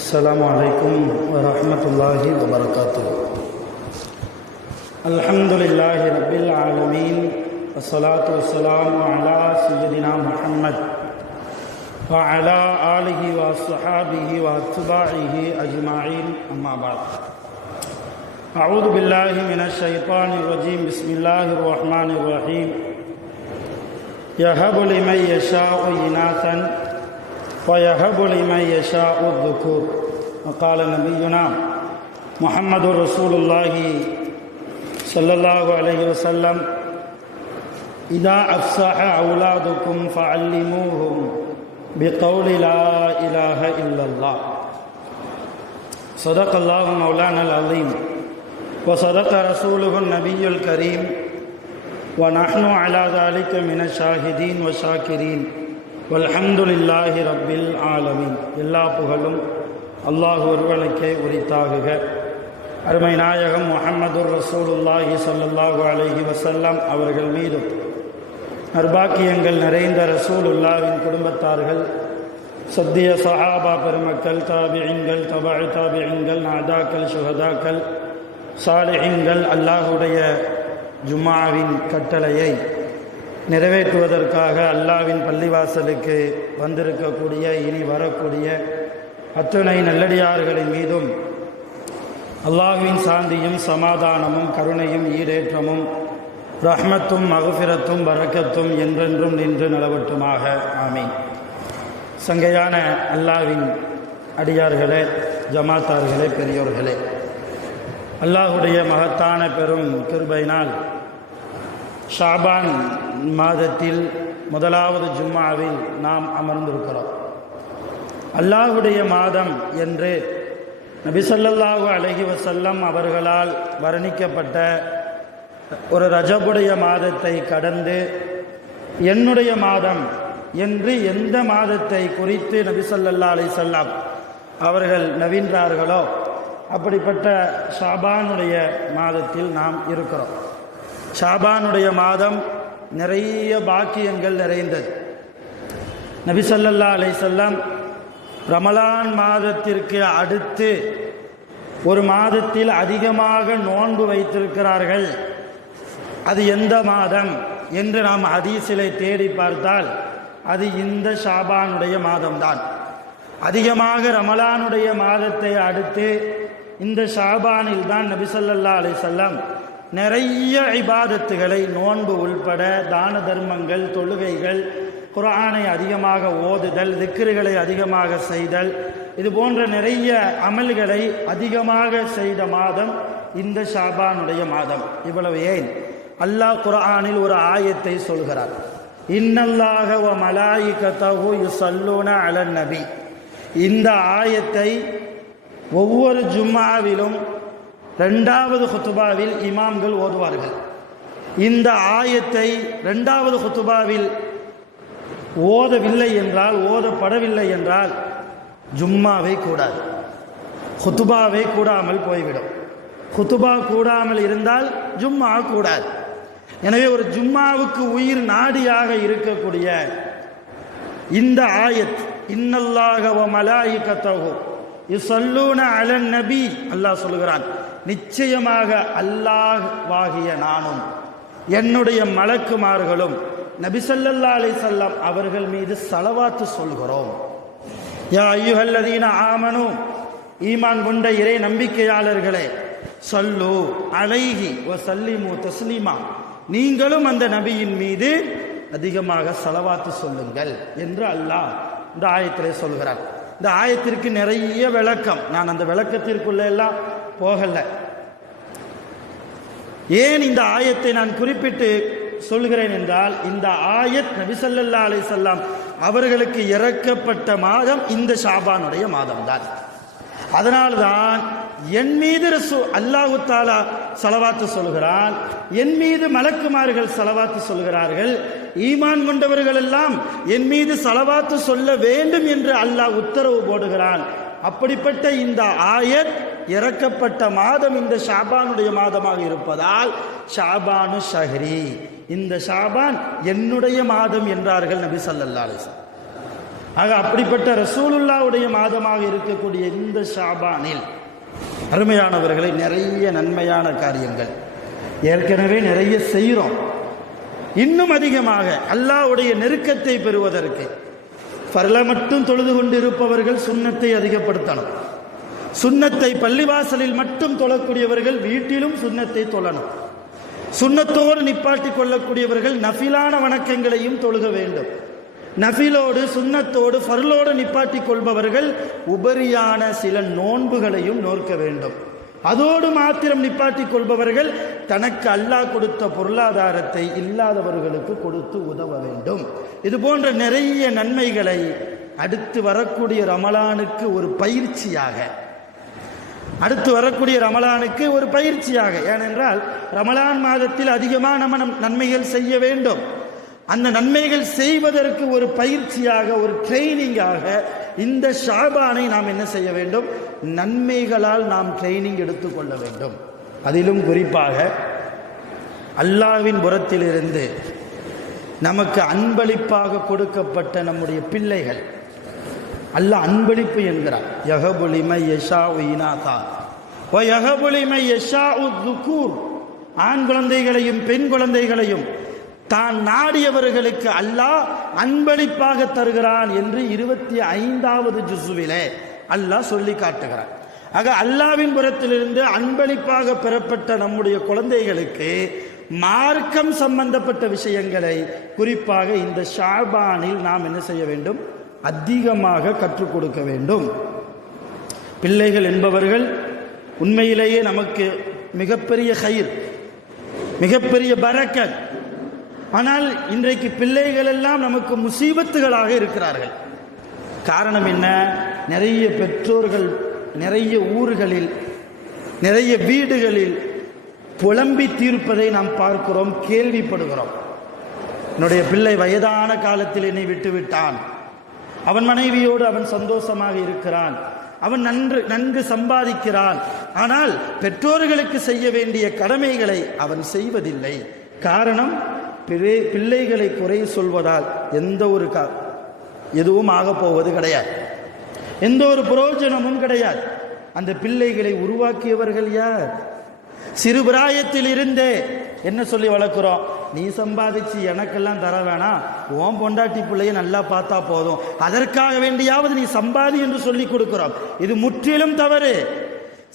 السلام عليكم ورحمة الله وبركاته. الحمد لله رب العالمين والصلاة والسلام على سيدنا محمد وعلى آله وصحابه واتباعه أجمعين، أما بعد. أعوذ بالله من الشيطان الرجيم. بسم الله الرحمن الرحيم. يهب لمن يشاء إناثا ويهب لمن يشاء الذكور. وقال نبينا محمد رسول الله صلى الله عليه وسلم: إذا أفصح أولادكم فعلموهم بقول لا إله إلا الله. صدق الله مولانا العظيم وصدق رسوله النبي الكريم ونحن على ذلك من الشاهدين والشاكرين والحمد لله رب العالمين. எல்லா புகழும் அல்லாஹ் ஒருவனுக்கே உரித்தாகுக. அருமை நாயகம் முஹம்மது ரசூலுல்லாஹி ஸல்லல்லாஹு அலைஹி வஸல்லம் அவர்கள் மீதும், நற்பாக்கியங்கள் நிறைந்த ரசூலுல்லாஹ்வின் குடும்பத்தார்கள், சத்திய சஹாபா பெருமக்கள், தாபிஈன்கள், தபஅ தாபிஈன்கள், நாதாக்கள், ஷுஹதாக்கள், சாலிஹீன்கள், அல்லாஹ்வுடைய ஜும்ஆவின் கட்டளையை நிறைவேற்றுவதற்காக அல்லாஹ்வின் பள்ளிவாசலுக்கு வந்திருக்கக்கூடிய, இனி வரக்கூடிய அத்துணை நல்லடியார்களின் மீதும் அல்லாஹ்வின் சாந்தியும் சமாதானமும் கருணையும் ஈடேற்றமும் ரஹ்மத்தும் மக்ஃபிரத்தும் பரக்கத்தும் என்றென்றும் நின்று நிலவட்டுமாக. ஆமீன். சங்கையான அல்லாஹ்வின் அடியார்களே, ஜமாத்தார்களே, பெரியோர்களே, அல்லாஹுடைய மகத்தான பெரும் கிருபையினால் ஷாபான் மாதத்தில் முதலாவது ஜும்மாவில் நாம் அமர்ந்திருக்கிறோம். அல்லாஹுடைய மாதம் என்று நபி ஸல்லல்லாஹு அலைஹி வஸல்லம் அவர்களால் வர்ணிக்கப்பட்ட ஒரு ரஜபுடைய மாதத்தை கடந்து என்னுடைய மாதம் என்று எந்த மாதத்தை குறித்து நபி ஸல்லல்லாஹு அலைஹி வஸல்லம் அவர்கள் நவின்றார்களோ அப்படிப்பட்ட ஷாபானுடைய மாதத்தில் நாம் இருக்கிறோம். ஷாபானுடைய மாதம் நிறைய பாக்கியங்கள் நிறைந்தது. நபி ஸல்லல்லாஹு அலைஹி வஸல்லம் ரமலான் மாதத்திற்கு அடுத்து ஒரு மாதத்தில் அதிகமாக நோன்பு வைத்திருக்கிறார்கள். அது எந்த மாதம் என்று நாம் ஹதீஸிலே தேடி பார்த்தால் அது இந்த ஷாபானுடைய மாதம்தான். அதிகமாக ரமலானுடைய மாதத்தை அடுத்து இந்த ஷாபானில் தான் நபி ஸல்லல்லாஹு அலைஹி வஸல்லம் நிறைய இபாதத்துகளை, நோன்பு உள்பட தான தர்மங்கள், தொழுகைகள், குர்ஆனை அதிகமாக ஓதுதல், திக்ருகளை அதிகமாக செய்தல், இது போன்ற நிறைய அமல்களை அதிகமாக செய்த மாதம் இந்த ஷாபானுடைய மாதம். இவ்வளவு ஏன்? அல்லாஹ் குர்ஆனில் ஒரு ஆயத்தை சொல்கிறார். இன்னல்லாஹ வ மலாயிகத்தஹு யுஸல்லூன அலன் நபி. இந்த ஆயத்தை ஒவ்வொரு ஜும்ஆவிலும் இரண்டாவது குத்துபாவில் இமாம்கள் ஓதுவார்கள். இந்த ஆயத்தை இரண்டாவது குத்துபாவில் ஓதவில்லை என்றால், ஓதப்படவில்லை என்றால் ஜும்மாவே கூடாது, குத்துபாவே கூடாமல் போய்விடும். குத்துபா கூடாமல் இருந்தால் ஜும்மா கூடாது. எனவே ஒரு ஜும்மாவுக்கு உயிர் நாடியாக இருக்கக்கூடிய இந்த ஆயத், இன்னல்லாஹ வ மலாயிகத்தஹு யுஸல்லூன அலன் நபி, அல்லாஹ் சொல்கிறான், நிச்சயமாக அல்லாஹ்வாகிய நானும் என்னுடைய மலக்குமார்களும் நபி ஸல்லல்லாஹு அலைஹி வஸல்லம் அவர்கள் மீது ஸலவாத்து சொல்கிறோம். யா அய்யுஹல்லதீன ஆமனு, ஈமான் கொண்ட இறை நம்பிக்கையாளர்களே, ஸல்லு அலைஹி வ ஸல்லிமு தஸ்லீமா, நீங்களும் அந்த நபியின் மீது அதிகமாக ஸலவாத்து சொல்லுங்கள் என்று அல்லாஹ் இந்த ஆயத்திலே சொல்கிறார். இந்த ஆயத்திற்கு நிறைய விளக்கம், நான் அந்த விளக்கத்திற்குள்ள எல்லாம் போகல. ஏன் இந்த ஆயத்தை நான் குறிப்பிட்டு சொல்கிறேன் என்றால், இந்த ஆயத் நபி ஸல்லல்லாஹு அலைஹி வஸல்லம் அவர்களுக்கு இறக்கப்பட்ட மாதம் இந்த ஷாபானுடைய மாதம்தான். அதனால்தான் என் மீது அல்லாஹு தஆலா ஸலவாத்து சொல்கிறான், என் மீது மலக்குமார்கள் ஸலவாத்து சொல்கிறார்கள், ஈமான் கொண்டவர்கள் எல்லாம் என் மீது ஸலவாத்து சொல்ல வேண்டும் என்று அல்லாஹ் உத்தரவு போடுகிறான். அப்படிப்பட்ட இந்த ஆயத் இறக்கப்பட்ட மாதம் இந்த ஷாபானுடைய மாதமாக இருப்பதால் ஷாபானு ஷஹ்ரி, இந்த ஷாபான் என்னுடைய மாதம் என்றார்கள் நபி ஸல்லல்லாஹு அலைஹி வஸல்லம். ஆக அப்படிப்பட்ட ரசூலுல்லாவுடைய மாதமாக இருக்கக்கூடிய இந்த ஷாபானில் அருமையானவர்களை நிறைய நன்மையான காரியங்கள் ஏற்கனவே நிறைய செய்கிறோம். இன்னும் அதிகமாக அல்லாஹ்வுடைய நெருக்கத்தை பெறுவதற்கு ஃபர்ல மட்டும் தொழுது கொண்டிருப்பவர்கள் சுன்னத்தை அதிகப்படுத்தணும். சுன்னத்தை பள்ளிவாசலில் மட்டும் தொழக்கூடியவர்கள் வீட்டிலும் சுன்னத்தை தொழணும். சுன்னத்தோடு நிப்பாட்டி கொள்ளக்கூடியவர்கள் நஃபிலான வணக்கங்களையும் தொழுக வேண்டும். நஃபிலோடு சுன்னத்தோடு ஃபர்லோடு நிப்பாட்டி கொள்பவர்கள் உபரியான சில நோன்புகளையும் நோக்க வேண்டும். அதோடு மாத்திரம் நிப்பாட்டி கொள்பவர்கள் தனக்கு அல்லாஹ் கொடுத்த பொருளாதாரத்தை இல்லாதவர்களுக்கு கொடுத்து உதவ வேண்டும். இது போன்ற நிறைய நன்மைகளை அடுத்து வரக்கூடிய ரமலானுக்கு ஒரு பயிற்சியாக ஏனென்றால் ரமலான் மாதத்தில் அதிகமாக நம்ம நன்மைகள் செய்ய வேண்டும். அந்த நன்மைகள் செய்வதற்கு ஒரு பயிற்சியாக, ஒரு ட்ரைனிங்காக இந்த ஷாபானை நாம் என்ன செய்ய வேண்டும்? நன்மைகளால் நாம் ட்ரைனிங் எடுத்துக்கொள்ள வேண்டும். அதிலும் குறிப்பாக அல்லாஹ்வின் புறத்திலிருந்து நமக்கு அன்பளிப்பாக கொடுக்கப்பட்ட நம்முடைய பிள்ளைகள், அல்லாஹ் அன்பளிப்பு என்கிறார். யஹபுலிமை யஷாஉ இனாதா வ யஹபுலிமை யஷாஉ துகூர். ஆண் குழந்தைகளையும் பெண் குழந்தைகளையும் தான் நாடியவர்களுக்கு அல்லாஹ் அன்பளிப்பாக தருகிறான் என்று 25வது ஜுசுவிலே அல்லாஹ் சொல்லி காட்டுகிறார். ஆக அல்லாஹ்வின் புறத்திலிருந்து அன்பளிப்பாக பெறப்பட்ட நம்முடைய குழந்தைகளுக்கு மார்க்கம் சம்பந்தப்பட்ட விஷயங்களை குறிப்பாக இந்த ஷாபானில் நாம் என்ன செய்ய வேண்டும்? அதிகமாக கற்றுக் கொடுக்க வேண்டும். பிள்ளைகள் என்பவர்கள் உண்மையிலேயே நமக்கு மிகப்பெரிய கயிர், மிகப்பெரிய பரக்கத். ஆனால் இன்றைக்கு பிள்ளைகள் எல்லாம் நமக்கு முசீபத்துகளாக இருக்கிறார்கள். காரணம் என்ன? நிறைய பெற்றோர்கள் நிறைய ஊர்களில் நிறைய வீடுகளில் புலம்பி தீர்ப்பதை நாம் பார்க்கிறோம், கேள்விப்படுகிறோம். என்னுடைய பிள்ளை வயதான காலத்தில் என்னை விட்டுவிட்டான், அவன் மனைவியோடு அவன் சந்தோஷமாக இருக்கிறான், அவன் நன்கு சம்பாதிக்கிறான், ஆனால் பெற்றோர்களுக்கு செய்ய வேண்டிய கடமைகளை அவன் செய்வதில்லை. காரணம், பிள்ளைகளை குறை சொல்வதால் எதுவும் ஆகப் போவது கிடையாது, எந்த ஒரு பிரயோஜனமும் கிடையாது. அந்த பிள்ளைகளை உருவாக்கியவர்கள் யார்? சிறு பிராயத்தில் இருந்தே என்ன சொல்லி வளர்க்கிறோம்? நீ சம்பாதிச்சு எனக்கெல்லாம் தர வேணாம், உன் பொண்டாட்டி பிள்ளையை நல்லா பார்த்தா போதும், அதற்காக வேண்டியாவது நீ சம்பாதி என்று சொல்லி கொடுக்கிறோம். இது முற்றிலும் தவறு.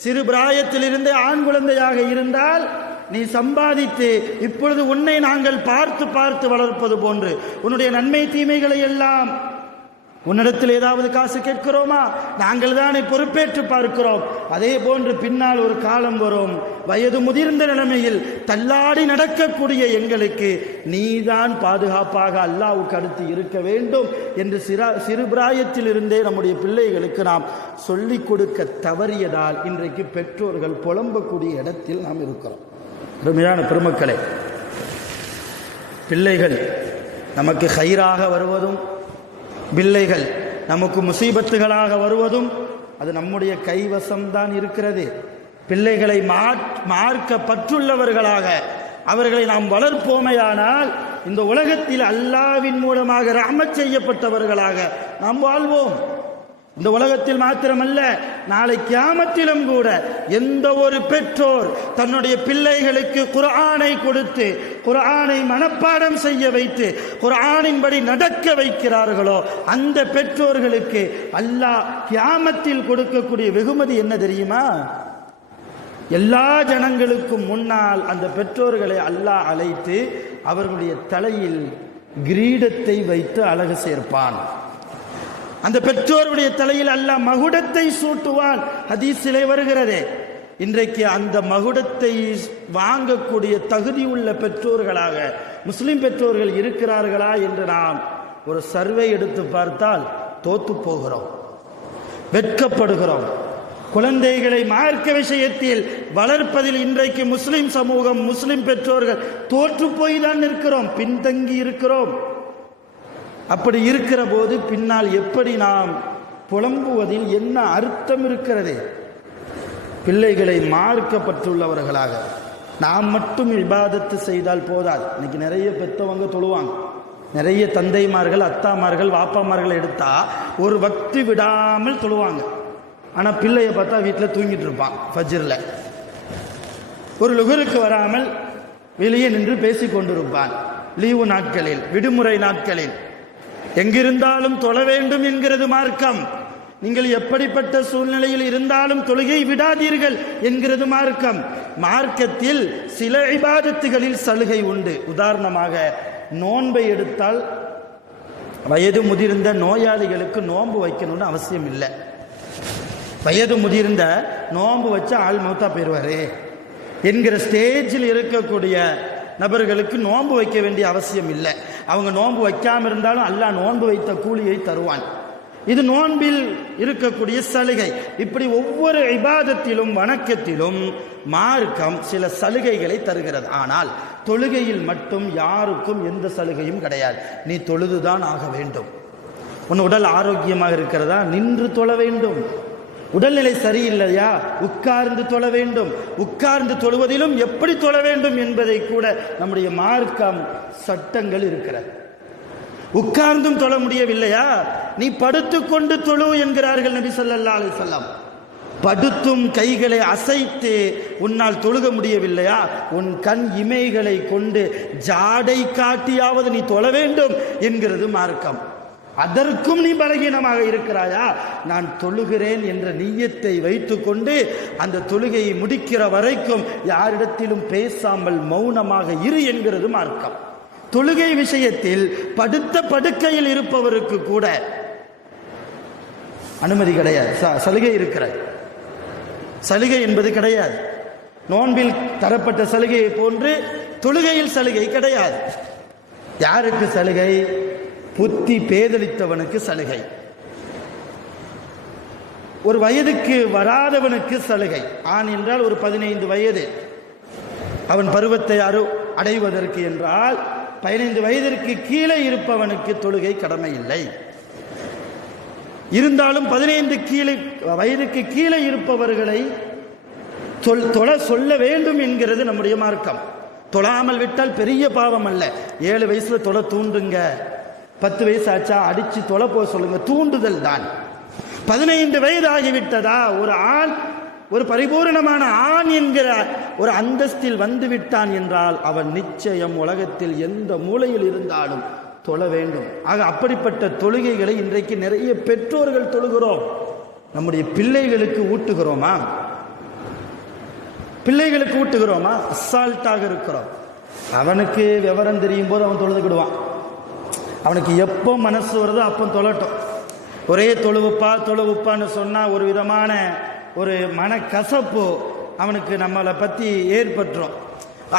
சிறு பிராயத்திலிருந்தே ஆண் குழந்தையாக இருந்தால் நீ சம்பாதித்து இப்பொழுது உன்னை நாங்கள் பார்த்து பார்த்து வளர்ப்பது போன்று உன்னுடைய நன்மை தீமைகளை எல்லாம், உன்னிடத்தில் ஏதாவது காசு கேட்கிறோமா? நாங்கள் தானே பொறுப்பேற்று பார்க்கிறோம். அதே போன்று பின்னால் ஒரு காலம் வரும், வயது முதிர்ந்த நிலைமையில் தள்ளாடி நடக்கக்கூடிய எங்களுக்கு நீதான் பாதுகாப்பாக அல்லாஹ்வுக்கு அடுத்து இருக்க வேண்டும் என்று சிறு பிராயத்தில் இருந்தே நம்முடைய பிள்ளைகளுக்கு நாம் சொல்லிக் கொடுக்க தவறியதால் இன்றைக்கு பெற்றோர்கள் புலம்பக்கூடிய இடத்தில் நாம் இருக்கிறோம். அருமையான பெருமக்களே, பிள்ளைகள் நமக்கு கயிறாக வருவதும் பிள்ளைகள் நமக்கு முசீபத்துகளாக வருவதும் அது நம்முடைய கைவசம்தான் இருக்கிறது. பிள்ளைகளை மார்க்க பற்றுள்ளவர்களாக அவர்களை நாம் வளர்ப்போமையானால் இந்த உலகத்தில் அல்லாஹ்வின் மூலமாக ரஹ்மத் செய்யப்பட்டவர்களாக நாம் வாழ்வோம். இந்த உலகத்தில் மாத்திரமல்ல, நாளை கியாமத்திலும் கூட எந்த ஒரு பெற்றோர் தன்னுடைய பிள்ளைகளுக்கு குர்ஆனை கொடுத்து குர்ஆனை மனப்பாடம் செய்ய வைத்து குர்ஆனின்படி நடக்க வைக்கிறார்களோ அந்த பெற்றோர்களுக்கு அல்லாஹ் கியாமத்தில் கொடுக்கக்கூடிய வெகுமதி என்ன தெரியுமா? எல்லா ஜனங்களுக்கும் முன்னால் அந்த பெற்றோர்களை அல்லாஹ் அழைத்து அவர்களுடைய தலையில் கிரீடத்தை வைத்து அழகு சேர்ப்பான். அந்த பெற்றோருடைய தலையில் அல்லாஹ் மகுடத்தை சூட்டுவான். ஹதீஸிலே வருகிறதே. இன்றைக்கு அந்த மகுடத்தை வாங்கக்கூடிய தகுதி உள்ள பெற்றோர்களாக முஸ்லிம் பெற்றோர்கள் இருக்கிறார்களா என்று நாம் ஒரு சர்வே எடுத்து பார்த்தால் தோத்து போகிறோம், வெட்கப்படுகிறோம். குழந்தைகளை மார்க்க விஷயத்தில் வளர்ப்பதில் இன்றைக்கு முஸ்லிம் சமூகம், முஸ்லிம் பெற்றோர்கள் தோற்று போய் தான் இருக்கிறோம், பின்தங்கி இருக்கிறோம். அப்படி இருக்கிற போது பின்னால் எப்படி நாம் புலம்புவதில் என்ன அர்த்தம் இருக்கிறது? பிள்ளைகளை மார்க்கப்பட்டுள்ளவர்களாக நாம் மட்டும் இபாதத்து செய்தால் போதாது. இன்னைக்கு நிறைய பெற்றவங்க தொழுவாங்க, நிறைய தந்தைமார்கள், அத்தாமார்கள், வாப்பாமார்கள் எடுத்தா ஒரு வக்து விடாமல் தொழுவாங்க. ஆனால் பிள்ளையை பார்த்தா வீட்டில் தூங்கிட்டு இருப்பான். ஃபஜ்ரில் ஒரு லுகருக்கு வராமல் வெளியே நின்று பேசி கொண்டிருப்பான். லீவு நாட்களில், விடுமுறை நாட்களில் எங்கிருந்தாலும் தொழ வேண்டும் என்கிறது மார்க்கம். நீங்கள் எப்படிப்பட்ட சூழ்நிலையில் இருந்தாலும் தொழுகை விடாதீர்கள் என்கிறது மார்க்கம். மார்க்கத்தில் சில இபாதத்துகளில் சலுகை உண்டு. உதாரணமாக நோன்பை எடுத்தால் வயது முதிர்ந்த நோயாளிகளுக்கு நோன்பு வைக்கணும்னு அவசியம் இல்லை. வயது முதிர்ந்த நோன்பு வச்சா ஆள் மௌத்தா போயிடுவாரு என்கிற ஸ்டேஜில் இருக்கக்கூடிய நபர்களுக்கு நோன்பு வைக்க வேண்டிய அவசியம் இல்லை. அவங்க நோன்பு வைக்காமல் இருந்தாலும் அல்லாஹ் நோன்பு வைத்த கூலியை தருவான். இது நோன்பில் இருக்கக்கூடிய சலுகை. இப்படி ஒவ்வொரு இபாதத்திலும் வணக்கத்திலும் மார்க்கம் சில சலுகைகளை தருகிறது. ஆனால் தொழுகையில் மட்டும் யாருக்கும் எந்த சலுகையும் கிடையாது. நீ தொழுதுதான் ஆக வேண்டும். உன் உடல் ஆரோக்கியமாக இருக்கிறதா, நின்று தொழ வேண்டும். உடல்நிலை சரியில்லையா, உட்கார்ந்து தொழ வேண்டும். உட்கார்ந்து தொழுவதிலும் எப்படி தொழ வேண்டும் என்பதை கூட நம்முடைய மார்க்கம் சட்டங்கள் இருக்கிறது. உட்கார்ந்தும் தொழ முடியவில்லையா, நீ படுத்துக்கொண்டு தொழு என்கிறார்கள் நபி ஸல்லல்லாஹு அலைஹி வஸல்லம். படுத்தும் கைகளை அசைத்து உன்னால் தொழுக முடியவில்லையா, உன் கண் இமைகளை கொண்டு ஜாடை காட்டியாவது நீ தொழ வேண்டும் என்கிறது மார்க்கம். அதற்கும் நீ பலகீனமாக இருக்கிறாயா, நான் தொழுகிறேன் என்ற நிய்யத்தை வைத்துக்கொண்டு அந்த தொழுகையை முடிக்கிற வரைக்கும் யாரிடத்திலும் பேசாமல் மௌனமாக இரு என்கிறது மார்க்கம். தொழுகை விஷயத்தில் படுத்த படுக்கையில் இருப்பவருக்கு கூட அனுமதி கிடையாது, சலுகை இருக்கிறது. சலுகை என்பது கிடையாது. நோன்பில் தரப்பட்ட சலுகையை போன்று தொழுகையில் சலுகை கிடையாது. யாருக்கு சலுகை? புத்தி பேதலித்தவனுக்கு சலுகை. ஒரு வயதுக்கு வராதவனுக்கு சலுகை. ஆண் என்றால் ஒரு 15 வயது அவன் பருவத்தை அடைவதற்கு என்றால் 15 வயதிற்கு கீழே இருப்பவனுக்கு தொழுகை கடமை இல்லை. இருந்தாலும் 15 வயதுக்கு கீழே இருப்பவர்களை தொழ சொல்ல வேண்டும் என்கிறது நம்முடைய மார்க்கம். தொழாமல் விட்டால் பெரிய பாவம் அல்ல. 7 வயசுல தொழ தூண்டுங்க, 10 வயசு ஆச்சா அடிச்சு தொலை போக சொல்லுங்க, தூண்டுதல் தான். 15 வயது ஆகிவிட்டதா, ஒரு ஆண் ஒரு பரிபூர்ணமான ஆண் என்கிற ஒரு அந்தஸ்தில் வந்து விட்டான் என்றால் அவன் நிச்சயம் உலகத்தில் எந்த மூலையில் இருந்தாலும் தொழ வேண்டும். ஆக அப்படிப்பட்ட தொழுகைகளை இன்றைக்கு நிறைய பெற்றோர்கள் தொழுகிறோம். நம்முடைய பிள்ளைகளுக்கு ஊட்டுகிறோமா? பிள்ளைகளுக்கு ஊட்டுகிறோமா? அசால்ட்டாக இருக்கிறோம். அவனுக்கு விவரம் தெரியும் போது அவன் தொழுதுக்கிடுவான். அவனுக்கு எப்போ மனசு வருதோ அப்போ தொழட்டும். ஒரே தொழுவுப்பான்னு சொன்னால் ஒரு விதமான ஒரு மனக்கசப்பு அவனுக்கு நம்மளை பற்றி ஏற்பட்டுரும்.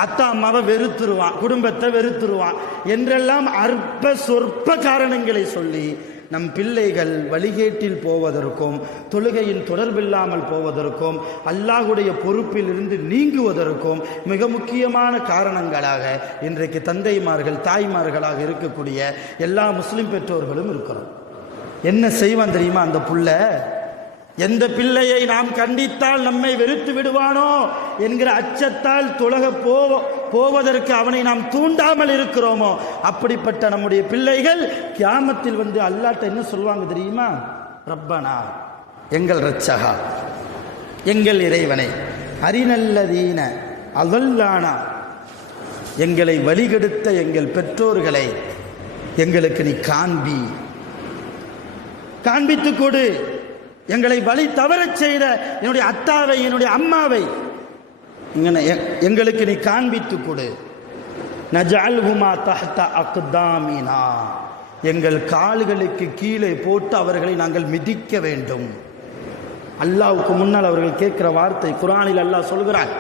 அத்தா அம்மாவை வெறுத்துருவான், குடும்பத்தை வெறுத்துருவான் என்றெல்லாம் அற்ப சொற்ப காரணங்களை சொல்லி நம் பிள்ளைகள் வழிகேட்டில் போவதற்கும் தொழுகையின் தொடர்பில்லாமல் போவதற்கும் அல்லாஹ்வுடைய பொறுப்பில் இருந்து நீங்குவதற்கும் மிக முக்கியமான காரணங்களாக இன்றைக்கு தந்தைமார்கள், தாய்மார்களாக இருக்கக்கூடிய எல்லா முஸ்லிம் பெற்றோர்களும் இருக்கிறோம். என்ன செய்வான் தெரியுமா? அந்த புள்ள எந்த பிள்ளையை நாம் கண்டித்தால் நம்மை வெறுத்து விடுவானோ என்கிற அச்சத்தால் தொழக போவதற்கு அவனை நாம் தூண்டாமல் இருக்கிறோமோ அப்படிப்பட்ட நம்முடைய பிள்ளைகள் கியாமத்தில் வந்து அல்லாஹ்ட்ட என்ன சொல்வாங்க தெரியுமா? ரப்பனா, எங்கள் ரட்சகா, எங்கள் இறைவனை, அரிநல்லதீன அதல்லானா, எங்களை வழிகெடுத்த எங்கள் பெற்றோர்களை எங்களுக்கு நீ காண்பித்து கொடு. எங்களை வழி தவறச் செய்த என்னுடைய அத்தாவை, என்னுடைய அம்மாவை எங்களுக்கு நீ காண்பித்து கொடு. நஜஅல்ஹுமா தஹ்த அக்தாமினா, எங்கள் கால்களுக்கு கீழே போட்டு அவர்களை நாங்கள் மிதிக்க வேண்டும். அல்லாஹ்வுக்கு முன்னால் அவர்கள் கேட்கிற வார்த்தை குர்ஆனில் அல்லாஹ் சொல்கிறான்.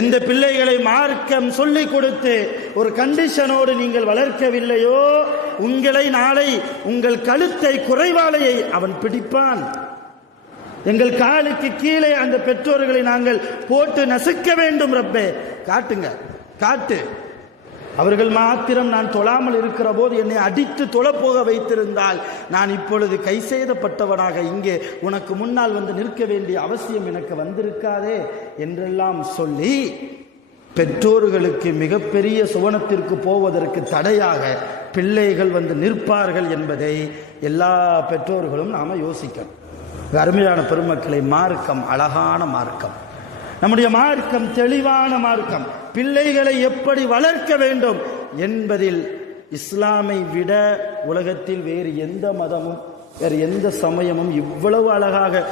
எந்த பிள்ளைகளை மார்க்கம் சொல்லிக் கொடுத்து ஒரு கண்டிஷனோடு நீங்கள் வளர்க்கவில்லையோ உங்களை நாளை உங்கள் கழுத்தை குறைவாளையை அவன் பிடிப்பான். எங்கள் காலுக்கு கீழே அந்த பெற்றோர்களை நாங்கள் போட்டு நசுக்க வேண்டும். ரப்பே, காட்டு. அவர்கள் மாத்திரம் நான் தொழாமல் இருக்கிற போது என்னை அடித்து தொழப்போக வைத்திருந்தால் நான் இப்பொழுது கை செய்தப்பட்டவனாக இங்கே உனக்கு முன்னால் வந்து நிற்க வேண்டிய அவசியம் எனக்கு வந்திருக்காதே என்றெல்லாம் சொல்லி பெற்றோர்களுக்கு மிகப்பெரிய சுவனத்திற்கு போவதற்கு தடையாக பிள்ளைகள் வந்து நிற்பார்கள் என்பதை எல்லா பெற்றோர்களும் நாம் யோசிக்கணும். அருமையான பெருமக்களை, மார்க்கம் அழகான மார்க்கம், நம்முடைய மார்க்கம் தெளிவான மார்க்கம். பிள்ளைகளை எப்படி வளர்க்க வேண்டும் என்பதில் இஸ்லாமை விட உலகத்தில் வேறு எந்த மதமும் வேறு எந்த சமயமும் இவ்வளவு அழகாக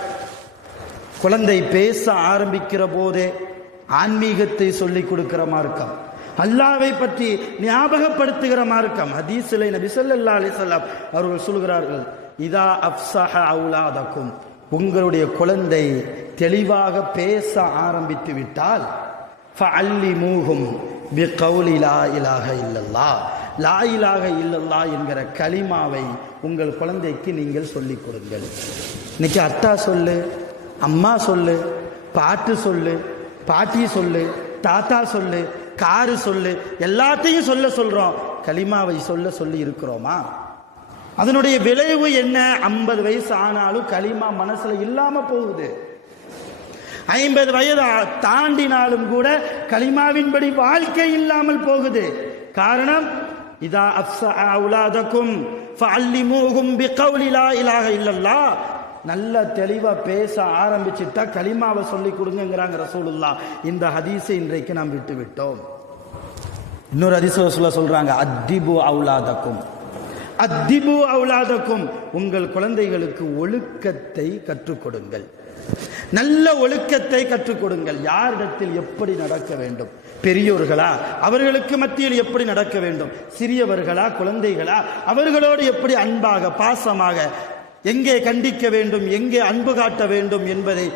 குழந்தை பேச ஆரம்பிக்கிற போதே ஆன்மீகத்தை சொல்லிக் கொடுக்கிற மார்க்கம், அல்லாஹ்வை பற்றி ஞாபகப்படுத்துகிற மார்க்கம். ஹதீஸிலே நபி ஸல்லல்லாஹு அலைஹி வஸல்லம் அவர்கள் சொல்கிறார்கள், இதா அஃப்ஸஹ அவுலாதக்கும், உங்களுடைய குழந்தை தெளிவாக பேச ஆரம்பித்து விட்டால் ஃபஅல்லிமூஹும் பிகௌலி லா இலாஹ இல்லல்லாஹ், லா இலாஹ இல்லல்லாஹ் என்கிற கலிமாவை உங்கள் குழந்தைக்கு நீங்கள் சொல்லிக் கொடுங்கள். இன்னைக்கு அத்தா சொல்லு, அம்மா சொல்லு, பாட்டு சொல்லு, பாட்டி சொல்லு, தாத்தா சொல்லு, காரு சொல்லு, எல்லாத்தையும் சொல்றோம். கலிமாவை சொல்லி இருக்கிறோமா? அதனுடைய விளைவு என்ன? 50 வயசு ஆனாலும் கலிமா மனசுல இல்லாம போகுது. 50 வயது தாண்டினாலும் கூட கலிமாவின்படி வாழ்க்கை இல்லாமல் போகுது. காரணம், இதா அஃப்ஸஹ அவுலாதக்கும் ஃபஅல்லிமூஹும் பிகௌலி லா இலாஹ இல்லல்லாஹ், நல்ல தெளிவா பேச ஆரம்பிச்சுட்டா கலிமாவை சொல்லி கொடுங்கிறாங்க ரசூலுல்லாஹ். இந்த ஹதீஸை இன்றைக்கு நாம் விட்டு விட்டோம். இன்னொரு ஹதீஸ் ரசூலுல்லாஹ் சொல்றாங்க, அத்திபு அவுலாதக்கும், அத்திபு அவுலாதக்கும், உங்கள் குழந்தைகளுக்கு ஒழுக்கத்தை கற்றுக் கொடுங்கள், நல்ல ஒழுக்கத்தை கற்றுக் கொடுங்கள். யாரிடத்தில் எப்படி நடக்க வேண்டும்? பெரியோர்களா, அவர்களுக்கு மத்தியில் எப்படி நடக்க வேண்டும்? சிறியவர்களா, குழந்தைகளா, அவர்களோடு எப்படி அன்பாக பாசமாக, எங்கே கண்டிக்க வேண்டும், எங்கே அன்பு காட்ட வேண்டும் என்பதை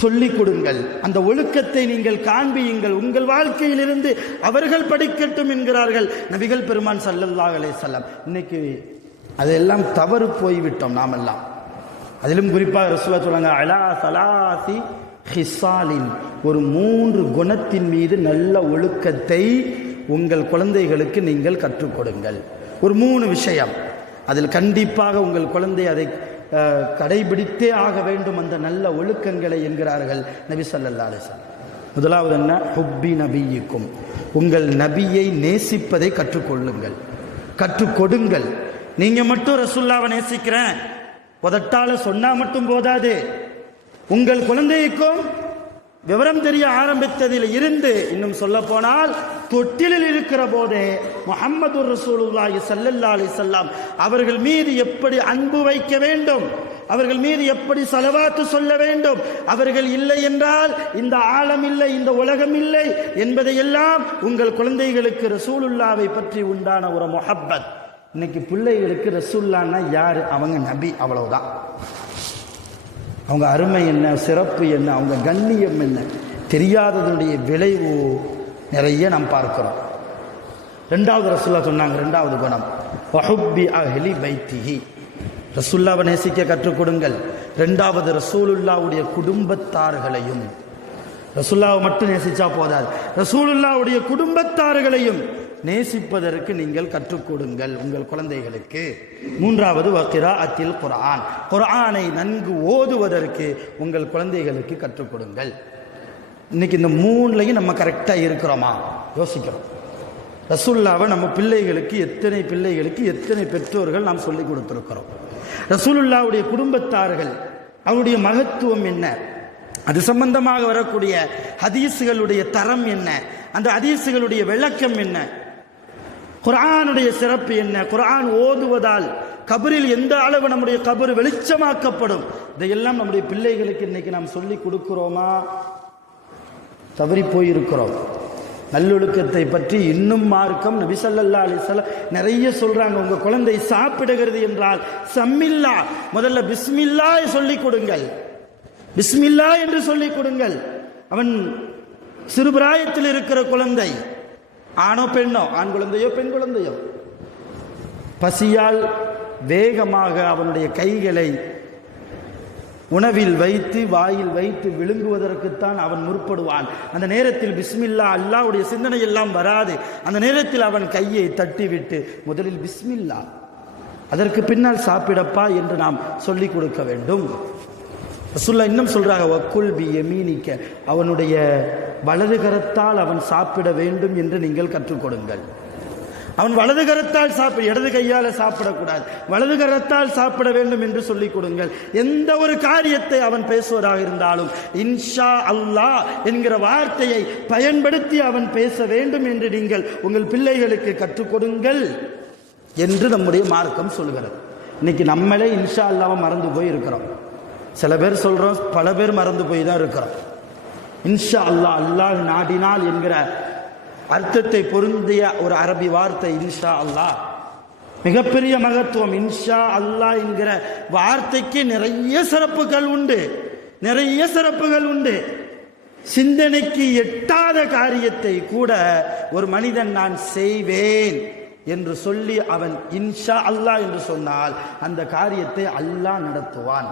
சொல்லிக் கொடுங்கள். அந்த ஒழுக்கத்தை நீங்கள் காண்பியுங்கள். உங்கள் வாழ்க்கையிலிருந்து அவர்கள் படிக்கட்டும் என்கிறார்கள் நபிகள் பெருமான் ஸல்லல்லாஹு அலைஹி வஸல்லம். இன்னைக்கு அதெல்லாம் தவறு போய்விட்டோம் நாமெல்லாம். அதிலும் குறிப்பாக ரசூலுல்லாஹ் சொல்றாங்க, அலா ஸலாசி ஹிஸாலின், ஒரு 3 குணத்தின் மீது நல்ல ஒழுக்கத்தை உங்கள் குழந்தைகளுக்கு நீங்கள் கற்றுக் கொடுங்கள். ஒரு 3 விஷயம், அதில் கண்டிப்பாக உங்கள் குழந்தை அதை கடைபிடித்தே ஆக வேண்டும், அந்த நல்ல ஒழுக்கங்களை என்கிறார்கள் நபி ஸல்லல்லாஹு அலைஹி வஸல்லம். முதலாவது என்ன? ஹுப்பி நபியிக்கும், உங்கள் நபியை நேசிப்பதை கற்றுக்கொள்ளுங்கள், கற்றுக் கொடுங்கள். நீங்க மட்டும் ரசூலுல்லாஹ்வை நேசிக்கிறேன் உதட்டால சொன்னா மட்டும் போதாது. உங்கள் குழந்தைக்கும் விவரம் தெரிய ஆரம்பித்ததில் இருந்து, இன்னும் சொல்ல போனால் தொட்டிலில் இருக்கிற போதே முஹம்மது ரசூலுல்லாஹி ஸல்லல்லாஹு அலைஹி வஸல்லம் அவர்கள் மீது எப்படி அன்பு வைக்க வேண்டும், அவர்கள் மீது எப்படி ஸலவாத்து சொல்ல வேண்டும், அவர்கள் இல்லை என்றால் இந்த ஆலம் இல்லை, இந்த உலகம் இல்லை என்பதையெல்லாம் உங்கள் குழந்தைகளுக்கு ரசூலுல்லாஹ்வை பற்றி உண்டான ஒரு முஹப்பத். இன்னைக்கு பிள்ளைகளுக்கு ரசூலுல்லாஹ்னா யாரு? அவங்க நபி, அவ்வளவுதான். அவங்க அருமை என்ன, சிறப்பு என்ன, அவங்க கண்ணியம் என்ன தெரியாததனுடைய விளைவு நிறைய நாம் பார்க்கிறோம். 2வது ரசூலுல்லாஹ் சொன்னாங்க, 2வது குணம் வஹுப்பி அஹ்லி பைத்திஹி, ரசூலுல்லாஹ்வை நேசிக்க கற்றுக் கொடுங்கள். 2வது ரசூலுல்லாஹ்வுடைய குடும்பத்தார்களையும், ரசூலுல்லாஹ்வை மட்டும் நேசிச்சா போதாது, ரசூலுல்லாஹ்வுடைய குடும்பத்தார்களையும் நேசிப்பதற்கு நீங்கள் கற்றுக் கொடுங்கள் உங்கள் குழந்தைகளுக்கு. 3வது வகிராஅத்தில் குர்ஆன், குர்ஆனை நன்கு ஓதுவதற்கு உங்கள் குழந்தைகளுக்கு கற்றுக் கொடுங்கள். இன்னைக்கு இந்த 3லையும் நம்ம கரெக்டாக இருக்கிறோமா? யோசிக்கிறோம். ரசூலுல்லாஹ்வை நம்ம பிள்ளைகளுக்கு எத்தனை பெற்றோர்கள் நாம் சொல்லிக் கொடுத்திருக்கிறோம்? ரசூலுல்லாஹ்வுடைய குடும்பத்தார்கள், அவருடைய மகத்துவம் என்ன, அது சம்பந்தமாக வரக்கூடிய ஹதீஸுகளுடைய தரம் என்ன, அந்த ஹதீஸுகளுடைய விளக்கம் என்ன, குர்ஆனுடைய சிறப்பு என்ன, குர்ஆன் ஓதுவதால் கபரில் எந்த அளவு நம்முடைய கபர் வெளிச்சமாக்கப்படும், இதையெல்லாம் நம்முடைய பிள்ளைகளுக்கு இன்னைக்கு நாம் சொல்லி கொடுக்கிறோமா? தவறி போயிருக்கிறோம். நல்லொழுக்கத்தை பற்றி இன்னும் மார்க்கம் நபி ஸல்லல்லாஹு அலைஹி வஸல்லம் நிறைய சொல்றாங்க. உங்க குழந்தை சாப்பிடுகிறது என்றால் சம்மில்லா, முதல்ல பிஸ்மில்லா சொல்லிக் கொடுங்கள், பிஸ்மில்லா என்று சொல்லிக் கொடுங்கள். அவன் சிறுபிராயத்தில் இருக்கிற குழந்தை, ஆணோ பெண்ணோ, ஆண் குழந்தையோ பெண் குழந்தையோ, பசியால் வேகமாக அவனுடைய கைகளை உணவில் வைத்து வாயில் வைத்து விழுங்குவதற்குத்தான் அவன் முற்படுவான். அந்த நேரத்தில் பிஸ்மில்லா, அல்லாஹ்வுடைய சிந்தனை எல்லாம் வராது. அந்த நேரத்தில் அவன் கையை தட்டிவிட்டு முதலில் பிஸ்மில்லா, அதற்கு பின்னால் சாப்பிடப்பா என்று நாம் சொல்லிக் கொடுக்க வேண்டும். ரசூலுல்லாஹ் இன்னும் சொல்றாங்க, வக்குல் பி யமீனிக்க, அவனுடைய வலது கரத்தால் அவன் சாப்பிட வேண்டும் என்று நீங்கள் கற்றுக் கொடுங்கள். அவன் வலது கரத்தால் இடது கையால் சாப்பிடக்கூடாது, வலது கரத்தால் சாப்பிட வேண்டும் என்று சொல்லிக் கொடுங்கள். எந்த ஒரு காரியத்தை அவன் பேசுவதாக இருந்தாலும் இன்ஷா அல்லாஹ் என்கிற வார்த்தையை பயன்படுத்தி அவன் பேச வேண்டும் என்று நீங்கள் உங்கள் பிள்ளைகளுக்கு கற்றுக் கொடுங்கள் என்று நம்முடைய மார்க்கம் சொல்கிறது. இன்னைக்கு நம்மளே இன்ஷா அல்லாஹ்வை மறந்து போய் இருக்கிறோம். சில பேர் சொல்றோம், பல பேர் மறந்து போய் தான் இருக்கிறோம். இன்ஷா அல்லாஹ், அல்லாஹ் நாடினால் என்கிற அர்த்தத்தை பொருந்திய ஒரு அரபி வார்த்தை இன்ஷா அல்லாஹ், மிகப்பெரிய மகத்துவம். இன்ஷா அல்லாஹ் என்கிற வார்த்தைக்கு நிறைய சிறப்புகள் உண்டு, நிறைய சிறப்புகள் உண்டு. சிந்தனைக்கு எட்டாத காரியத்தை கூட ஒரு மனிதன் நான் செய்வேன் என்று சொல்லி அவன் இன்ஷா அல்லாஹ் என்று சொன்னால் அந்த காரியத்தை அல்லாஹ் நடத்துவான்,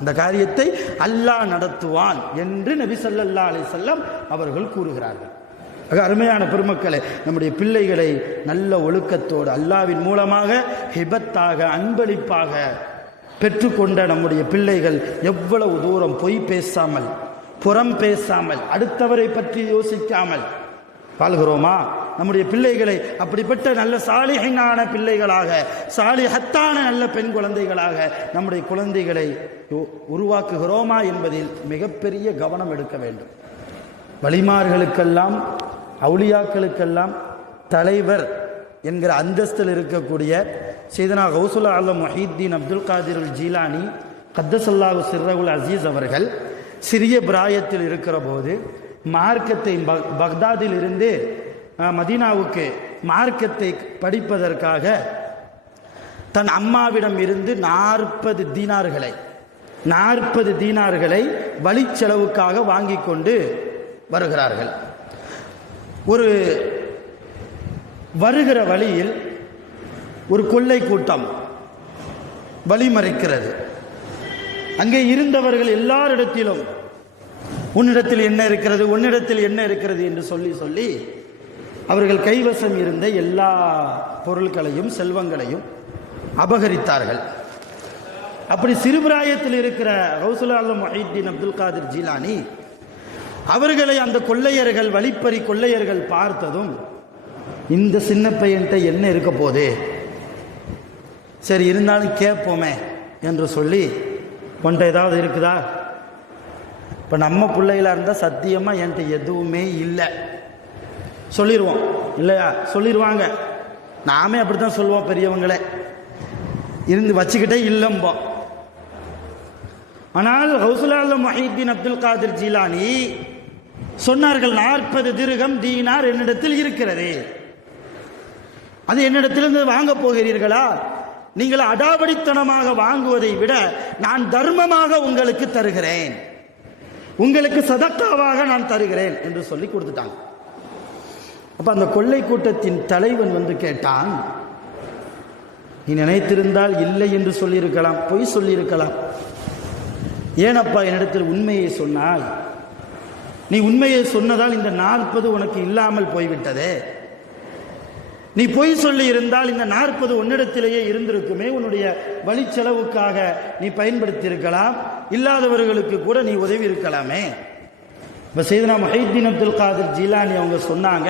அந்த காரியத்தை அல்லாஹ் நடத்துவான் என்று நபி ஸல்லல்லாஹு அலைஹி வஸல்லம் அவர்கள் கூறுகிறார்கள். அருமையான பெருமக்களே, நம்முடைய பிள்ளைகளை நல்ல ஒழுக்கத்தோடு அல்லாஹ்வின் மூலமாக ஹிபத்தாக அன்பளிப்பாக பெற்றுக்கொண்ட நம்முடைய பிள்ளைகள் எவ்வளவு தூரம் பொய் பேசாமல், புறம் பேசாமல், அடுத்தவரை பற்றி யோசிக்காமல் வாழ்கிறோமா? நம்முடைய பிள்ளைகளை அப்படிப்பட்ட நல்ல சாலிஹான பிள்ளைகளாக, சாலிஹத்தான நல்ல பெண் குழந்தைகளாக நம்முடைய குழந்தைகளை உருவாக்குகிறோமா என்பதில் மிகப்பெரிய கவனம் எடுக்க வேண்டும். வலிமார்களுக்கெல்லாம், அவுலியாக்களுக்கெல்லாம் தலைவர் என்கிற அந்தஸ்தில் இருக்கக்கூடிய சையதுனா கௌசுல் ஆலம் முஹீத்தீன் அப்துல் காதிர் ஜீலானி கத்தஸல்லாஹு சிர்ரஹுல் அசீஸ் அவர்கள் சிறிய பிராயத்தில் இருக்கிற போது மார்க்கத்தை பக்தாதில் இருந்து மதீனாவுக்கு மார்க்கத்தை படிப்பதற்காக தன் அம்மாவிடம் இருந்து 40 தீனார்களை வழி செலவுக்காக வாங்கி கொண்டு வருகிறார்கள். ஒரு வருகிற வழியில் ஒரு கொள்ளை கூட்டம் வழிமறைக்கிறது. அங்கே இருந்தவர்கள் எல்லாரிடத்திலும் உன்னிடத்தில் என்ன இருக்கிறது, உன்னிடத்தில் என்ன இருக்கிறது என்று சொல்லி அவர்கள் கைவசம் இருந்த எல்லா பொருட்களையும் செல்வங்களையும் அபகரித்தார்கள். அப்படி சிறுபிராயத்தில் இருக்கிற கௌசுல் ஆலம் முஹீத்தீன் அப்துல் காதிர் ஜீலானி அவர்களை அந்த கொள்ளையர்கள், வழிப்பறி கொள்ளையர்கள் பார்த்ததும், இந்த சின்ன பையன்கிட்ட என்ன இருக்க போதே, சரி இருந்தாலும் கேட்போமே என்று சொல்லி, உன்ட்ட ஏதாவது இருக்குதா? இப்போ நம்ம பிள்ளைகளாக இருந்தால் சத்தியமாக என்கிட்ட எதுவுமே இல்லை சொல்லிடுவோம் இல்லையா? சொல்லிடுவாங்க. நாமே அப்படி தான் சொல்லுவோம், பெரியவங்களே இருந்து வச்சுக்கிட்டே இல்லம்போம். ஆனால் கௌசுல் ஆலம் முஹீத்தீன் அப்துல் காதிர் ஜீலானி சொன்னார்கள், 40 திர்ஹம் தீனார் என்னிடத்தில் இருக்கிறது, அது என்னிடத்திலிருந்து வாங்க போகிறீர்களா? நீங்கள் அடாவடித்தனமாக வாங்குவதை விட நான் தர்மமாக உங்களுக்கு தருகிறேன், உங்களுக்கு சதக்காவாக நான் தருகிறேன் என்று சொல்லி கொடுத்துட்டாங்க. அப்ப அந்த கொள்ளை கூட்டத்தின் தலைவன் வந்து கேட்டான், நீ நினைத்திருந்தால் இல்லை என்று சொல்லியிருக்கலாம், பொய் சொல்லியிருக்கலாம், ஏனப்பா என்னிடத்தில் உண்மையை சொன்னாய்? நீ உண்மையை சொன்னதால் இந்த 40 உனக்கு இல்லாமல் போய்விட்டதே. நீ பொய் சொல்லி இருந்தால் இந்த 40 உன்னிடத்திலேயே இருந்திருக்குமே, உன்னுடைய வழி செலவுக்காக நீ பயன்படுத்தி இருக்கலாம், இல்லாதவர்களுக்கு கூட நீ உதவி இருக்கலாமே. இப்போ சையதுனா முஹீத்தீன் அப்துல் காதிர் ஜீலானி அவங்க சொன்னாங்க,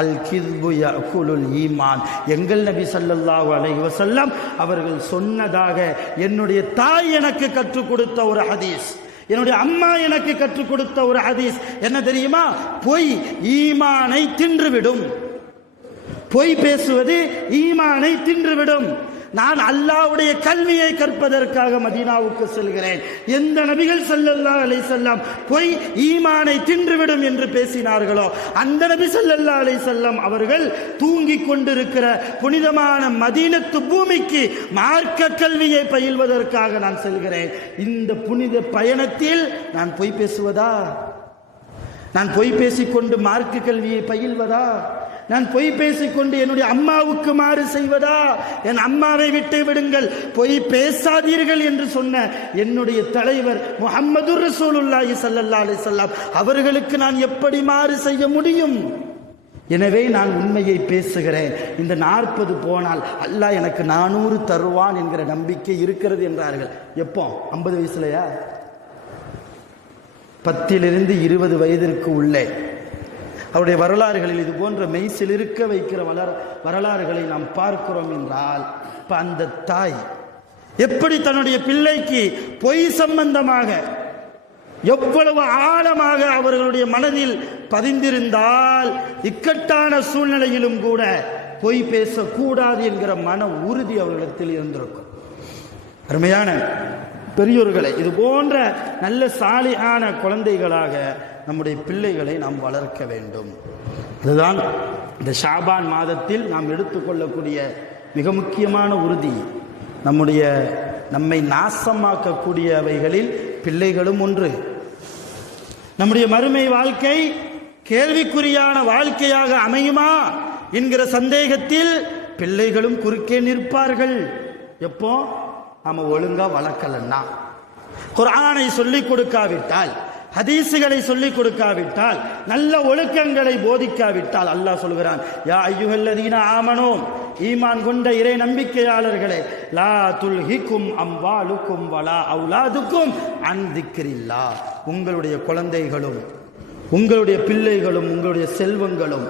அல் கிஸ்பு யஅகுலுல் ஈமான். எங்கள் நபி ஸல்லல்லாஹு அலைஹி வஸல்லம் அவர்கள் சொன்னதாக என்னுடைய தாய் எனக்கு கற்றுக் கொடுத்த ஒரு ஹதீஸ், என்னுடைய அம்மா எனக்கு கற்றுக் கொடுத்த ஒரு ஹதீஸ் என்ன தெரியுமா? பொய் ஈமானை தின்றுவிடும், பொய் பேசுவது ஈமானை தின்றுவிடும். நான் அல்லாஹ்வுடைய கல்வியை கற்பதற்காக மதீனாவுக்கு செல்கிறேன். எந்த நபிகள் ஸல்லல்லாஹு அலைஹி வஸல்லம் பொய் ஈமானை தின்றுவிடும் என்று பேசினார்களோ அந்த நபி ஸல்லல்லாஹு அலைஹி வஸல்லம் அவர்கள் தூங்கிக் கொண்டிருக்கிற புனிதமான மதீனத்து பூமிக்கு மார்க்க கல்வியை பயில்வதற்காக நான் செல்கிறேன். இந்த புனித பயணத்தில் நான் பொய் பேசுவதா? நான் பொய் பேசிக்கொண்டு மார்க்க கல்வியை பயில்வதா? நான் பொய் பேசிக்கொண்டு என்னுடைய அம்மாவுக்கு மாறு செய்வதா? என் அம்மாவை விட்டு விடுங்கள், பொய் பேசாதீர்கள் என்று சொன்ன என்னுடைய தலைவர் முஹம்மது ரசூலுல்லாஹி ஸல்லல்லாஹு அலைஹி வஸல்லம் அவர்களுக்கு நான் எப்படி மாறு செய்ய முடியும்? எனவே நான் உண்மையை பேசுகிறேன். இந்த 40 போனால் அல்லாஹ் எனக்கு 400 தருவான் என்கிற நம்பிக்கை இருக்கிறது என்றார்கள். எப்போ? 50 வயசுலையா? 10 to 20 வயதிற்கு உள்ளே அவருடைய வரலாறுகளில் இது போன்ற மெய்சில் இருக்க வைக்கிற வரலாறுகளை நாம் பார்க்கிறோம் என்றால், இப்போ அந்த தாய் எப்படி தன்னுடைய பிள்ளைக்கு பொய் சம்பந்தமாக எவ்வளவு ஆழமாக அவர்களுடைய மனதில் பதிந்திருந்தால், இக்கட்டான சூழ்நிலையிலும் கூட பொய் பேசக்கூடாது என்கிற மன உறுதி அவர்களிடத்தில் இருந்திருக்கும். அருமையான பெரியோர்களை, இது போன்ற நல்ல சாலியான குழந்தைகளாக நம்முடைய பிள்ளைகளை நாம் வளர்க்க வேண்டும். இதுதான் இந்த ஷாபான் மாதத்தில் நாம் எடுத்துக்கொள்ளக்கூடிய மிக முக்கியமான உறுதி. நம்மை நாசமாக்கக்கூடியவைகளில் பிள்ளைகளும் ஒன்று. நம்முடைய மறுமை வாழ்க்கை கேள்விக்குறியான வாழ்க்கையாக அமையுமா என்கிற சந்தேகத்தில் பிள்ளைகளும் குறுக்கே நிற்பார்கள். எப்போ நாம ஒழுங்கா வளர்க்கலன்னா, குர்ஆனை சொல்லிக் கொடுக்காவிட்டால், ஹதீசுகளை சொல்லிக் கொடுக்காவிட்டால், நல்ல ஒழுக்கங்களை போதிக்காவிட்டால், அல்லாஹ் சொல்கிறான், யா அய்யுஹல்லதீன ஆமனூ, ஈமான் கொண்ட இறை நம்பிக்கையாளர்களே, லா துல்ஹிக்கும் அம்வாலுக்கும் வலா அவுலாதுக்கும் அன் திக்ரில்லாஹ், உங்களுடைய குழந்தைகளும் உங்களுடைய பிள்ளைகளும் உங்களுடைய செல்வங்களும்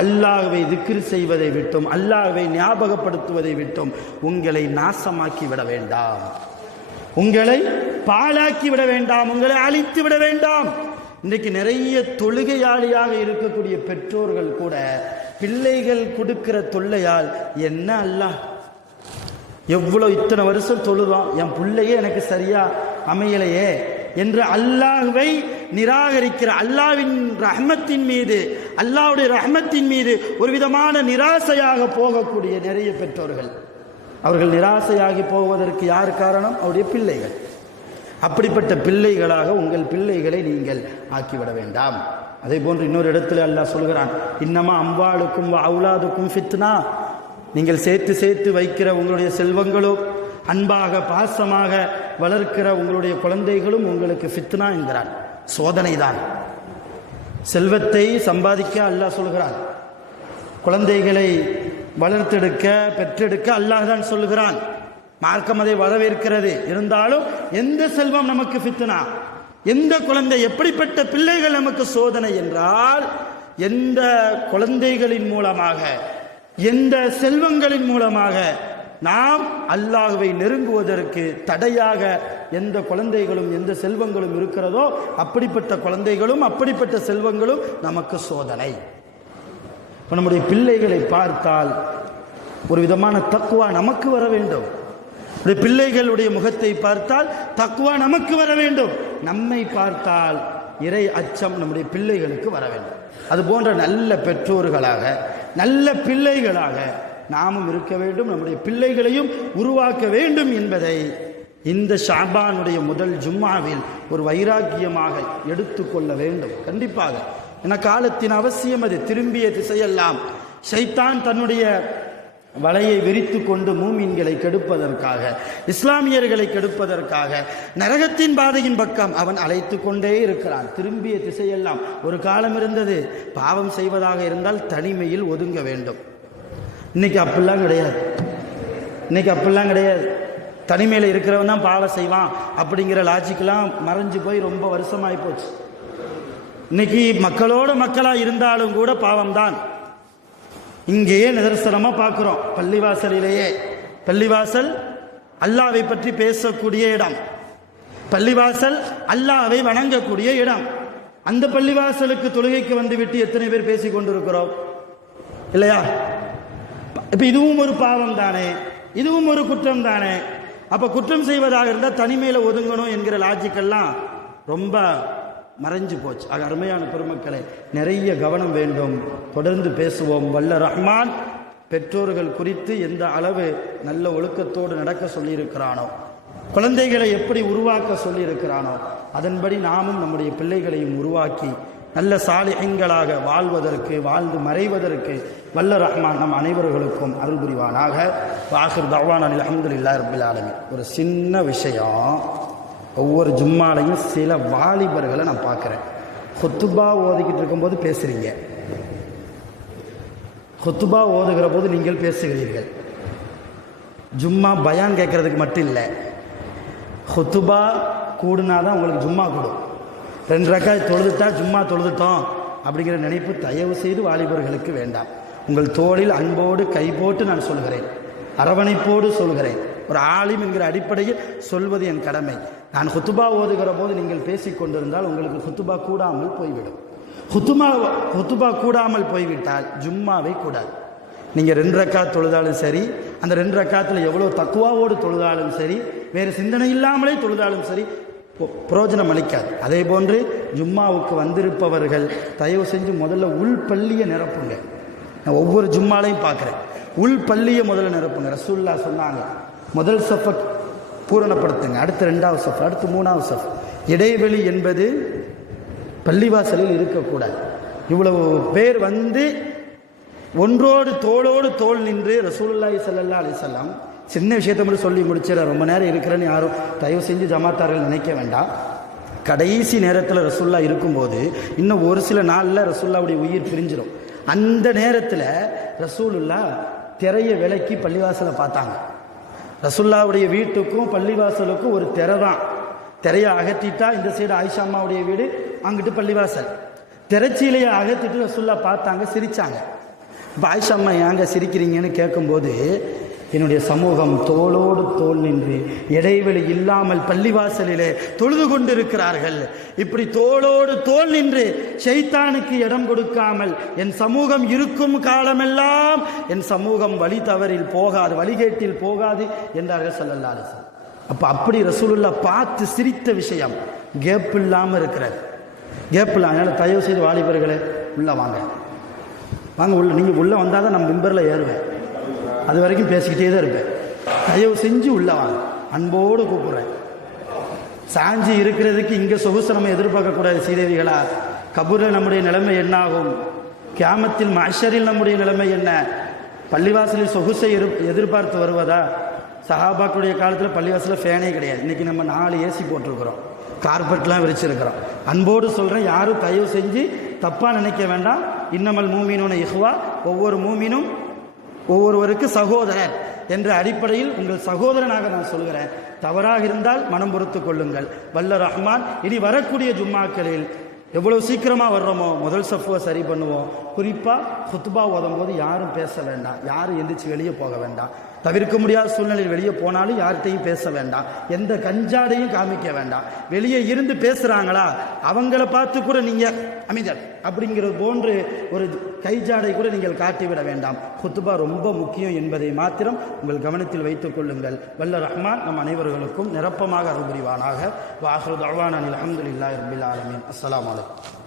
அல்லாஹ்வை திக்ர் செய்வதை விட்டும், அல்லாஹ்வை ஞாபகப்படுத்துவதை விட்டும் உங்களை நாசமாக்கி விட வேண்டாம், உங்களை பாழாக்கி விட வேண்டாம், உங்களை அழித்து விட வேண்டாம். இன்றைக்கு நிறைய தொழுகையாளியாக இருக்கக்கூடிய பெற்றோர்கள் கூட பிள்ளைகள் கொடுக்கிற தொல்லையால், என்ன அல்லாஹ் எவ்வளோ இத்தனை வருஷம் தொழுதோம், என் பிள்ளையே எனக்கு சரியா அமையலையே என்று அல்லாஹ்வை நிராகரிக்கிற, அல்லாஹ்வின் ரஹ்மத்தின் மீது, அல்லாஹ்வுடைய ரஹ்மத்தின் மீது ஒரு விதமான நிராசையாக போகக்கூடிய நிறைய பெற்றோர்கள். அவர்கள் நிராசையாகி போவதற்கு யார் காரணம்? அவருடைய பிள்ளைகள். அப்படிப்பட்ட பிள்ளைகளாக உங்கள் பிள்ளைகளை நீங்கள் ஆக்கிவிட வேண்டாம். அதே போன்று இன்னொரு இடத்துல அல்லாஹ் சொல்கிறான், இன்னமா அம்வாலுக்கும் அவுலாதுக்கும் ஃபித்னா, நீங்கள் சேர்த்து சேர்த்து வைக்கிற உங்களுடைய செல்வங்களும், அன்பாக பாசமாக வளர்க்கிற உங்களுடைய குழந்தைகளும் உங்களுக்கு ஃபித்னா என்கிறான், சோதனை தான். செல்வத்தை சம்பாதிக்க அல்லாஹ் சொல்கிறான், குழந்தைகளை வளர்த்தெடுக்க பெற்றெடுக்க அல்லாஹ் தான் சொல்லுகிறான். மார்க்கம் அதை வரவேற்கிறது. இருந்தாலும் எந்த செல்வம் நமக்கு ஃபித்னா, எந்த குழந்தை, எப்படிப்பட்ட பிள்ளைகள் நமக்கு சோதனை என்றால், எந்த குழந்தைகளின் மூலமாக, எந்த செல்வங்களின் மூலமாக நாம் அல்லாஹ்வை நெருங்குவதற்கு தடையாக எந்த குழந்தைகளும் எந்த செல்வங்களும் இருக்கிறதோ, அப்படிப்பட்ட குழந்தைகளும் அப்படிப்பட்ட செல்வங்களும் நமக்கு சோதனை. நம்முடைய பிள்ளைகளை பார்த்தால் ஒரு விதமான தக்வா நமக்கு வர வேண்டும். பிள்ளைகளுடைய முகத்தை பார்த்தால் தக்வா நமக்கு வர வேண்டும். நம்மை பார்த்தால் இறை அச்சம் நம்முடைய பிள்ளைகளுக்கு வர வேண்டும். அது போன்ற நல்ல பெற்றோர்களாக, நல்ல பிள்ளைகளாக நாமும் இருக்க வேண்டும், நம்முடைய பிள்ளைகளையும் உருவாக்க வேண்டும் என்பதை இந்த ஷாபானுடைய முதல் ஜும்மாவில் ஒரு வைராக்கியமாக எடுத்துக்கொள்ள வேண்டும். கண்டிப்பாக என காலத்தின் அவசியம் அது. திரும்பிய திசையெல்லாம் ஷைத்தான் தன்னுடைய வலையை விரித்து கொண்டு மூமின்களை கெடுப்பதற்காக, இஸ்லாமியர்களை கெடுப்பதற்காக நரகத்தின் பாதையின் பக்கம் அவன் அழைத்து கொண்டே இருக்கிறான். திரும்பிய திசையெல்லாம் ஒரு காலம் இருந்தது, பாவம் செய்வதாக இருந்தால் தனிமையில் ஒதுங்க வேண்டும். இன்னைக்கு அப்படிலாம் கிடையாது. இன்னைக்கு அப்படிலாம் கிடையாது. தனிமையில் இருக்கிறவன் தான் பாவம் செய்வான் அப்படிங்கிற லாஜிக்கெல்லாம் மறைஞ்சு போய் ரொம்ப வருஷமாகி போச்சு. இன்னைக்கு மக்களோட மக்களாக இருந்தாலும் கூட பாவம்தான். இங்கேயே நிதர்சனமாக பார்க்குறோம். பள்ளிவாசலிலேயே, பள்ளிவாசல் அல்லாஹ்வை பற்றி பேசக்கூடிய இடம், பள்ளிவாசல் அல்லாஹ்வை வணங்கக்கூடிய இடம். அந்த பள்ளிவாசலுக்கு தொழுகைக்கு வந்துவிட்டு எத்தனை பேர் பேசி கொண்டிருக்கிறோம் இல்லையா? இப்போ இதுவும் ஒரு பாவம் தானே, இதுவும் ஒரு குற்றம் தானே. அப்போ குற்றம் செய்வதாக இருந்தால் தனிமையில் ஒதுங்கணும் என்கிற லாஜிக்கெல்லாம் ரொம்ப மறைஞ்சு போச்சு. ஆக அருமையான பெருமக்களை, நிறைய கவனம் வேண்டும். தொடர்ந்து பேசுவோம். வல்ல ரஹ்மான் பெற்றோர்கள் குறித்து எந்த அளவு நல்ல ஒழுக்கத்தோடு நடக்க சொல்லியிருக்கிறானோ, குழந்தைகளை எப்படி உருவாக்க சொல்லியிருக்கிறானோ, அதன்படி நாமும் நம்முடைய பிள்ளைகளையும் உருவாக்கி நல்ல சாலிஹீன்களாக வாழ்வதற்கு, வாழ்ந்து மறைவதற்கு வல்ல ரஹ்மான் நம் அனைவர்களுக்கும் அருள் புரிவானாக. ஆகிர் தஅவானா அல்ஹம்துலில்லாஹி ரப்பில் ஆலமீன். ஒரு சின்ன விஷயம், ஒவ்வொரு ஜும்மாலையும் சில வாலிபர்களை நான் பார்க்குறேன். ஹுத்துபா ஓதிக்கிட்டு இருக்கும்போது பேசுகிறீங்க, ஹுத்துபா ஓதுகிற போது நீங்கள் பேசுகிறீர்கள். ஜும்மா பயான் கேட்கறதுக்கு மட்டும் இல்லை, ஹுத்துபா கூடுனாதான் உங்களுக்கு ஜும்மா கூடும். 2 ரக்காய் தொழுதுட்டா ஜும்மா தொழுதுட்டோம் அப்படிங்கிற நினைப்பு தயவு செய்து வாலிபர்களுக்கு வேண்டாம். உங்கள் தோளில் அன்போடு கை போட்டு நான் சொல்கிறேன், அரவணைப்போடு சொல்கிறேன். ஒரு ஆலிம் என்கிற அடிப்படையில் சொல்வது என் கடமை. நான் ஹுத்துபா ஓதுகிற போது நீங்கள் பேசிக் கொண்டிருந்தால் உங்களுக்கு ஹுத்துபா கூடாமல் போய்விடும். ஹுத்துபா கூடாமல் போய்விட்டால் ஜும்மாவை கூடாது. நீங்கள் 2 ரக்காத் தொழுதாலும் சரி, அந்த 2 ரக்காத்தில் எவ்வளோ தக்குவாவோடு தொழுதாலும் சரி, வேறு சிந்தனை இல்லாமலே தொழுதாலும் சரி, பிரயோஜனம் அளிக்காது. அதே போன்று ஜும்மாவுக்கு வந்திருப்பவர்கள் தயவு செஞ்சு முதல்ல உள் பள்ளியை நிரப்புங்க. நான் ஒவ்வொரு ஜும்மாலையும் பார்க்குறேன், உள் பள்ளியை முதல்ல நிரப்புங்க. ரசூலுல்லாஹ் சொன்னாங்க, முதல் சஃபை பூரணப்படுத்துங்க, அடுத்து 2வது சஃப், அடுத்து 3வது சஃப். இடைவெளி என்பது பள்ளிவாசலில் இருக்கக்கூடாது. இவ்வளவு பேர் வந்து ஒன்றோடு தோளோடு தோள் நின்று ரசூலுல்லாஹி ஸல்லல்லாஹு அலைஹி வஸல்லம் சின்ன விஷயத்தை மட்டும் சொல்லி முடிச்சிட, ரொம்ப நேரம் இருக்கிறேன்னு யாரும் தயவு செஞ்சு ஜமாத்தார்கள் நினைக்க வேண்டாம். கடைசி நேரத்தில் ரசூலுல்லாஹ் இருக்கும்போது இன்னும் ஒரு சில நாளில் ரசூலுல்லாஹ்வுடைய உயிர் பிரிஞ்சிடும். அந்த நேரத்தில் ரசூலுல்லாஹ் திரையை விலக்கி பள்ளிவாசலை பார்த்தாங்க. ரசூலுல்லாஹ்வுடைய வீட்டுக்கும் பள்ளிவாசலுக்கும் ஒரு திரை தான். திரையை அகற்றிட்டா இந்த சைடு ஆயிஷா அம்மாவுடைய வீடு, அங்கிட்டு பள்ளிவாசல். திரைச்சீலையை அகற்றிட்டு ரசூலுல்லாஹ் பார்த்தாங்க, சிரித்தாங்க. இப்போ ஆயிஷா அம்மா ஏங்க சிரிக்கிறீங்கன்னு கேட்கும்போது, என்னுடைய சமூகம் தோளோடு தோள் நின்று இடைவெளி இல்லாமல் பள்ளிவாசலிலே தொழுது கொண்டிருக்கிறார்கள். இப்படி தோளோடு தோள் நின்று ஷைத்தானுக்கு இடம் கொடுக்காமல் என் சமூகம் இருக்கும் காலமெல்லாம் என் சமூகம் வழி தவறில் போகாது, வழிகேட்டில் போகாது என்றார்கள் ஸல்லல்லாஹு அலைஹி வஸல்லம். அப்போ அப்படி ரசூலுல்லாஹ் பார்த்து சிரித்த விஷயம் கேப் இல்லாமல் இருக்கிறார். கேப் இல்லாமல். அதனால் தயவு செய்து வாலிபர்களே உள்ளே வாங்க, வாங்க உள்ள. நீங்கள் உள்ளே வந்தால் தான் நம்ம மிம்பரில் ஏறுவேன், அது வரைக்கும் பேசிக்கிட்டே தான் இருப்பேன். தயவு செஞ்சு உள்ள வாங்க, அன்போடு கூப்பிட்றேன். சாஞ்சி இருக்கிறதுக்கு இங்கே சொகுசு நம்ம எதிர்பார்க்கக்கூடாது சீதேவிகளா. கபூரில் நம்முடைய நிலைமை என்ன ஆகும்? கியாமத்தில் மஹ்ஷரில் நம்முடைய நிலைமை என்ன? பள்ளிவாசலில் சொகுசை எதிர்பார்த்து வருவதா? சஹாபாக்களுடைய காலத்தில் பள்ளிவாசலில் ஃபேனே கிடையாது. இன்றைக்கி நம்ம 4 ஏசி போட்டிருக்கிறோம், கார்பெட்லாம் விரிச்சிருக்கிறோம். அன்போடு சொல்கிறேன், யாரும் தயவு செஞ்சு தப்பாக நினைக்க வேண்டாம். இன்னமல் மூமினூன இஹ்வா, ஒவ்வொரு மூமினும் ஒவ்வொருவருக்கு சகோதரர் என்ற அடிப்படையில் உங்கள் சகோதரனாக நான் சொல்கிறேன். தவறாக இருந்தால் மனம் பொறுத்து கொள்ளுங்கள். வல்ல ரஹ்மான் இனி வரக்கூடிய ஜும்மாக்களில் எவ்வளவு சீக்கிரமாக வர்றோமோ முதல் சஃபுவை சரி பண்ணுவோம். குறிப்பாக ஹுத்பா ஓதும் போது யாரும் பேச வேண்டாம், யாரும் எந்திரிச்சு வெளியே போக வேண்டாம். தவிர்க்க முடியாத சூழ்நிலையில் வெளியே போனாலும் யார்கிட்டையும் பேச வேண்டாம், எந்த கஞ்சாடையும் காமிக்க வேண்டாம். வெளியே இருந்து பேசுகிறாங்களா அவங்கள பார்த்து கூட நீங்கள் அமைதியார் அப்படிங்கிறது போன்று ஒரு கைஜாடை கூட நீங்கள் காட்டிவிட வேண்டாம். ஹுத்பா ரொம்ப முக்கியம் என்பதை மாத்திரம் உங்கள் கவனத்தில் வைத்துக் கொள்ளுங்கள். வல்ல ரஹ்மான் நம் அனைவர்களுக்கும் நிரப்பமாக அருள் புரிவானாக. வ ஆகிரு தஅவானா அல்ஹம்துலில்லாஹி ரப்பில் ஆலமீன். அஸ்ஸலாமு அலைக்கும்.